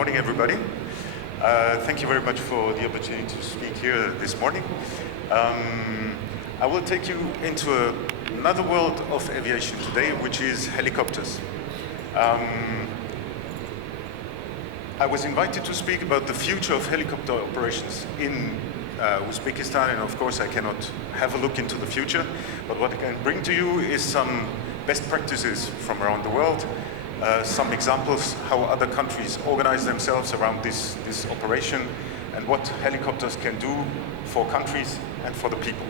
morning, everybody. Thank you very much for the opportunity to speak here this morning. I will take you into another world of aviation today, which is helicopters. I was invited to speak about the future of helicopter operations in Uzbekistan, and of course I cannot have a look into the future, but what I can bring to you is some best practices from around the world, some examples how other countries organize themselves around this operation, and what helicopters can do for countries and for the people.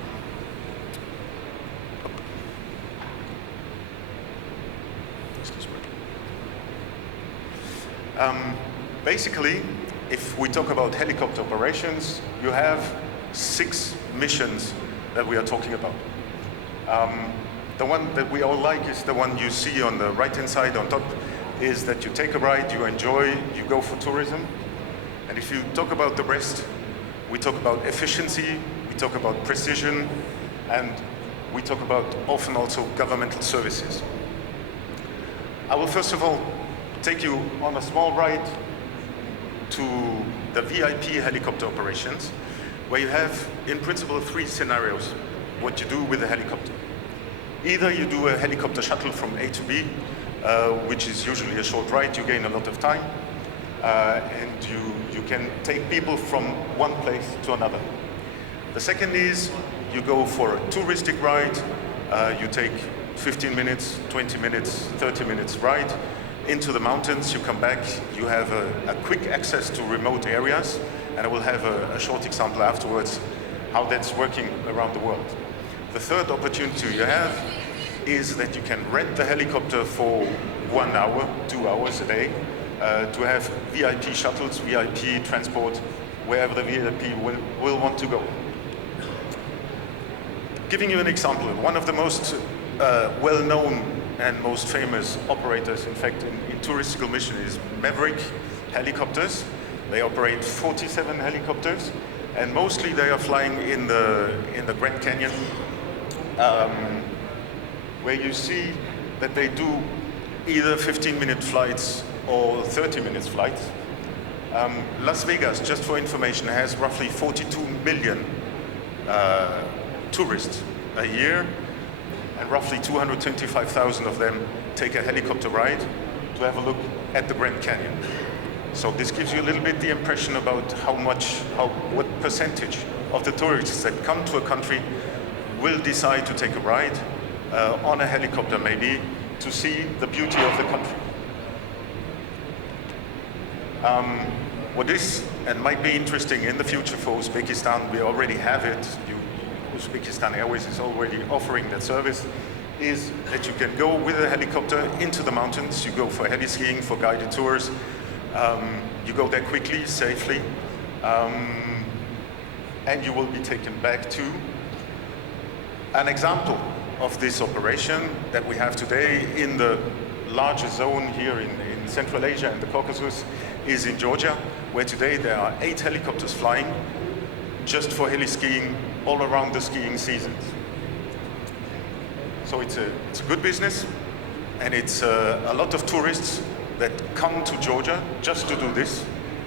Basically, if we talk about helicopter operations, you have 6 missions that we are talking about. The one that we all like is the one you see on the right-hand side on top, is that you take a ride, you enjoy, you go for tourism. And if you talk about the rest, we talk about efficiency, we talk about precision, and we talk about often also governmental services. I will first of all take you on a small ride to the VIP helicopter operations, where you have, in principle, 3 scenarios, what you do with a helicopter. Either you do a helicopter shuttle from A to B, which is usually a short ride, you gain a lot of time, and you can take people from one place to another. The second is you go for a touristic ride, you take 15 minutes, 20 minutes, 30 minutes ride into the mountains, you come back, you have a quick access to remote areas, and I will have a short example afterwards how that's working around the world. The third opportunity you have is that you can rent the helicopter for 1 hour, 2 hours a day, to have VIP shuttles, VIP transport, wherever the VIP will want to go. Giving you an example, one of the most well-known and most famous operators, in fact, in touristical mission is Maverick Helicopters. They operate 47 helicopters, and mostly they are flying in the Grand Canyon, where you see that they do either 15-minute flights or 30-minute flights. Las Vegas, just for information, has roughly 42 million tourists a year, and roughly 225,000 of them take a helicopter ride to have a look at the Grand Canyon. So this gives you a little bit the impression about what percentage of the tourists that come to a country will decide to take a ride on a helicopter, maybe, to see the beauty of the country. What is and might be interesting in the future for Uzbekistan, we already have it, Uzbekistan Airways is already offering that service, is that you can go with a helicopter into the mountains, you go for heli skiing, for guided tours, you go there quickly, safely, and you will be taken back to an example of this operation that we have today in the larger zone here in Central Asia and the Caucasus is in Georgia, where today there are 8 helicopters flying just for heli skiing all around the skiing seasons. So it's a good business, and it's a lot of tourists that come to Georgia just to do this.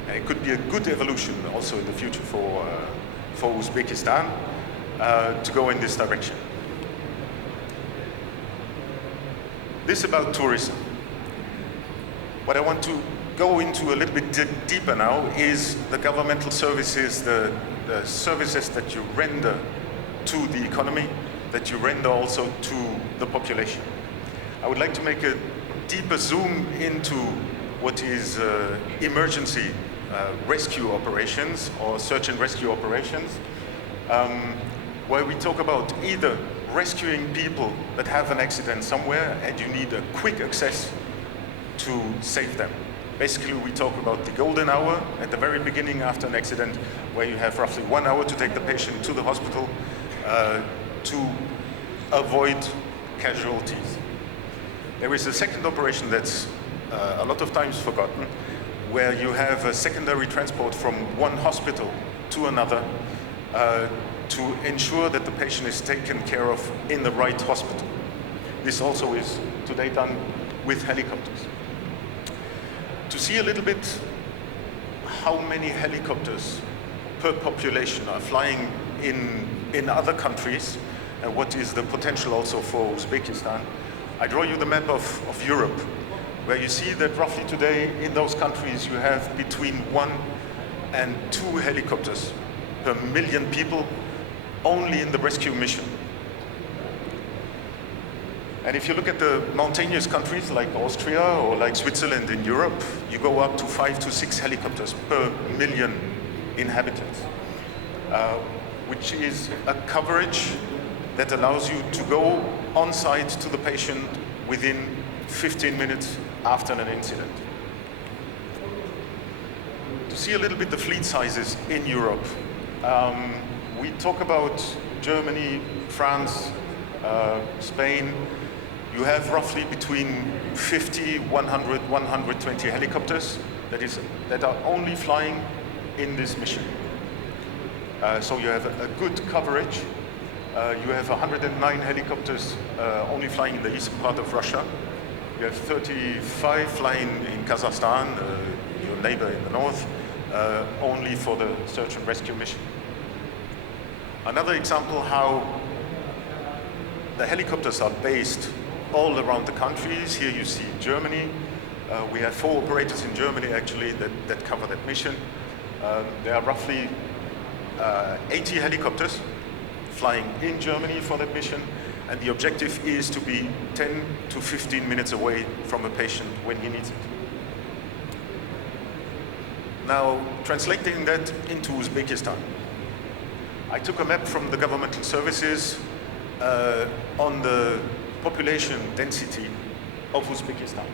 And it could be a good evolution also in the future for Uzbekistan to go in this direction. This about tourism. What I want to go into a little bit deeper now is the governmental services, the services that you render to the economy, that you render also to the population. I would like to make a deeper zoom into what is emergency rescue operations or search and rescue operations, where we talk about either rescuing people that have an accident somewhere and you need a quick access to save them. Basically, we talk about the golden hour at the very beginning after an accident, where you have roughly 1 hour to take the patient to the hospital to avoid casualties. There is a second operation that's a lot of times forgotten, where you have a secondary transport from one hospital to another to ensure that the patient is taken care of in the right hospital. This also is today done with helicopters. To see a little bit how many helicopters per population are flying in other countries, and what is the potential also for Uzbekistan, I draw you the map of Europe, where you see that roughly today in those countries you have between 1 and 2 helicopters per million people only in the rescue mission. And if you look at the mountainous countries like Austria or like Switzerland in Europe, you go up to 5 to 6 helicopters per million inhabitants, which is a coverage that allows you to go on site to the patient within 15 minutes after an incident. To see a little bit the fleet sizes in Europe, we talk about Germany, France, Spain. You have roughly between 50, 100, 120 helicopters that are only flying in this mission. So you have a good coverage. You have 109 helicopters only flying in the eastern part of Russia. You have 35 flying in Kazakhstan, your neighbor in the north, only for the search and rescue mission. Another example how the helicopters are based all around the countries. Here you see Germany. We have 4 operators in Germany actually that cover that mission. There are roughly 80 helicopters flying in Germany for that mission, and the objective is to be 10 to 15 minutes away from a patient when he needs it. Now, translating that into Uzbekistan, I took a map from the governmental services on the population density of Uzbekistan.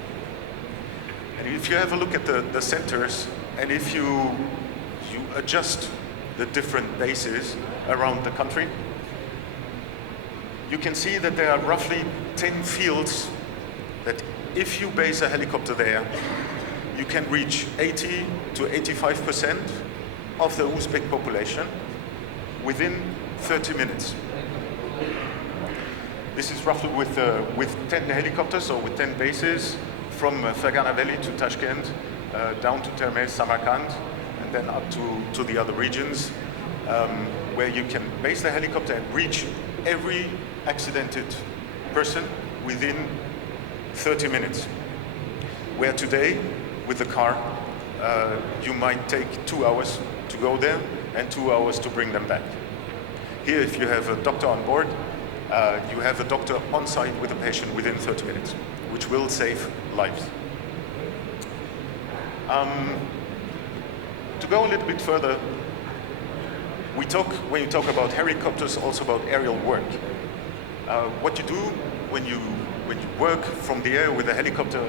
And if you have a look at the centers, and if you adjust the different bases around the country, you can see that there are roughly 10 fields that if you base a helicopter there, you can reach 80 to 85% of the Uzbek population within 30 minutes. This is roughly with 10 helicopters or with 10 bases from Fergana Valley to Tashkent, down to Termez, Samarkand, and then up to the other regions, where you can base the helicopter and reach every accidented person within 30 minutes. Where today, with the car, you might take 2 hours to go there and 2 hours to bring them back. Here, if you have a doctor on board, you have a doctor on site with a patient within 30 minutes, which will save lives. To go a little bit further, when you talk about helicopters, also about aerial work. What you do when you work from the air with a helicopter,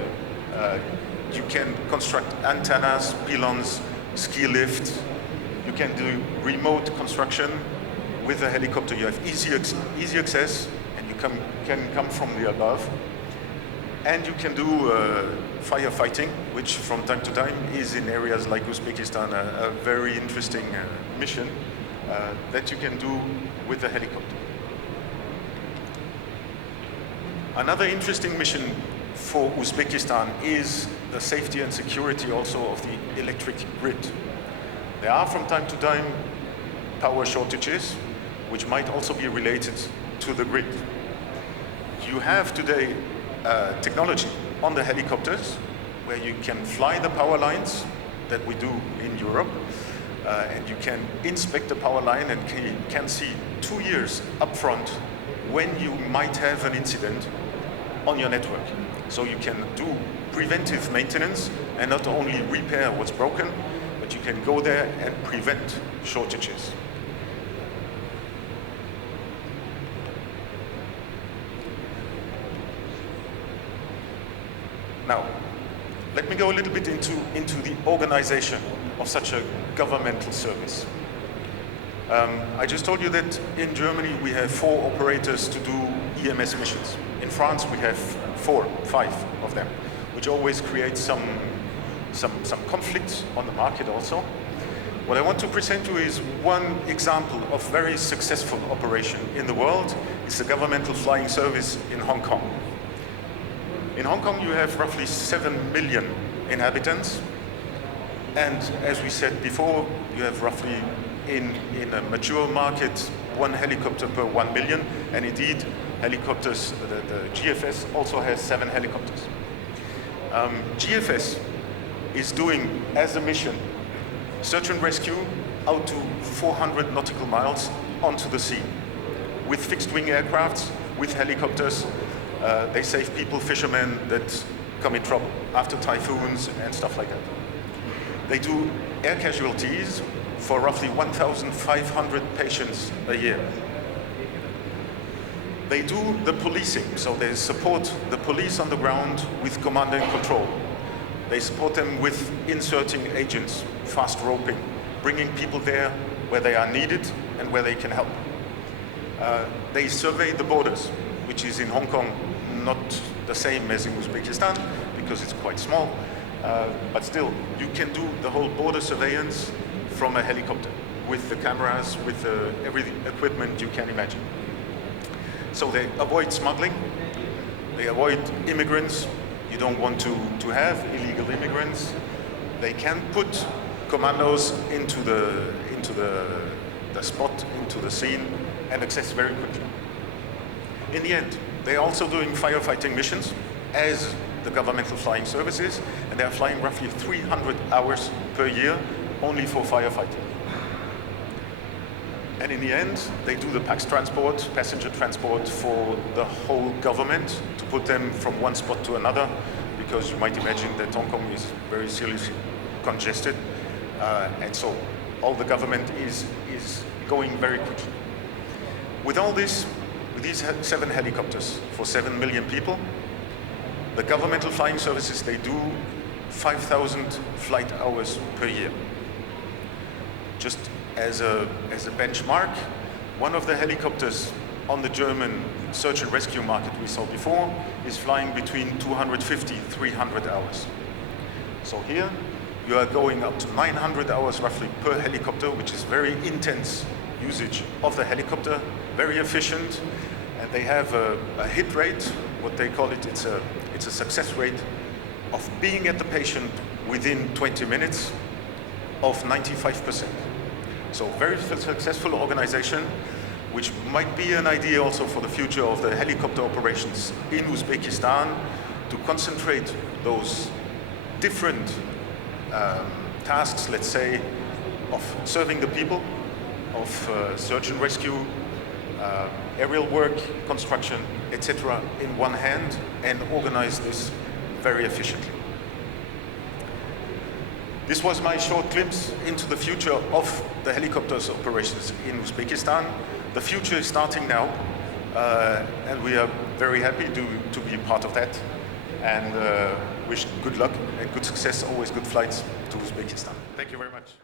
you can construct antennas, pylons, ski lifts. You can do remote construction with a helicopter. You have easy access, and you can come from the above. And you can do firefighting, which from time to time is in areas like Uzbekistan a very interesting mission that you can do with a helicopter. Another interesting mission for Uzbekistan is the safety and security also of the electric grid. There are from time to time power shortages, which might also be related to the grid. You have today technology on the helicopters where you can fly the power lines that we do in Europe, and you can inspect the power line and can see 2 years up front when you might have an incident on your network. So you can do preventive maintenance and not only repair what's broken, but you can go there and prevent shortages. Now, let me go a little bit into the organization of such a governmental service. I just told you that in Germany we have 4 operators to do EMS missions. In France we have 5 of them, which always creates some conflicts on the market also. What I want to present you is one example of very successful operation in the world. It's the governmental flying service in Hong Kong. In Hong Kong, you have roughly 7 million inhabitants. And as we said before, you have roughly in a mature market, 1 helicopter per 1 million, and indeed helicopters, the GFS also has 7 helicopters. GFS is doing as a mission search and rescue out to 400 nautical miles onto the sea with fixed wing aircrafts, with helicopters. They save people, fishermen that come in trouble after typhoons and stuff like that. They do air casualties for roughly 1,500 patients a year. They do the policing, so they support the police on the ground with command and control. They support them with inserting agents, fast roping, bringing people there where they are needed and where they can help. They survey the borders, which is in Hong Kong not the same as in Uzbekistan because it's quite small, but still you can do the whole border surveillance from a helicopter with the cameras, with every equipment you can imagine. So they avoid smuggling, they avoid immigrants. You don't want to have illegal immigrants. They can put commandos into the spot, into the scene, and access very quickly. In the end, they're also doing firefighting missions as the governmental flying services, and they're flying roughly 300 hours per year only for firefighting. And in the end, they do the PAX transport, passenger transport for the whole government to put them from one spot to another, because you might imagine that Hong Kong is very seriously congested. And so all the government is going very quickly. With all this, with these 7 helicopters for 7 million people, the governmental flying services, they do 5,000 flight hours per year. Just as a benchmark, one of the helicopters on the German search and rescue market we saw before is flying between 250 and 300 hours. So here you are going up to 900 hours roughly per helicopter, which is very intense usage of the helicopter, very efficient, and they have a hit rate, what they call it, it's a success rate of being at the patient within 20 minutes of 95%. So very successful organization, which might be an idea also for the future of the helicopter operations in Uzbekistan, to concentrate those different tasks, let's say, of serving the people, of search and rescue, aerial work, construction, etc. in one hand, and organize this very efficiently. This was my short glimpse into the future of the helicopters operations in Uzbekistan. The future is starting now, and we are very happy to be part of that, and wish good luck and good success, always good flights to Uzbekistan. Thank you very much.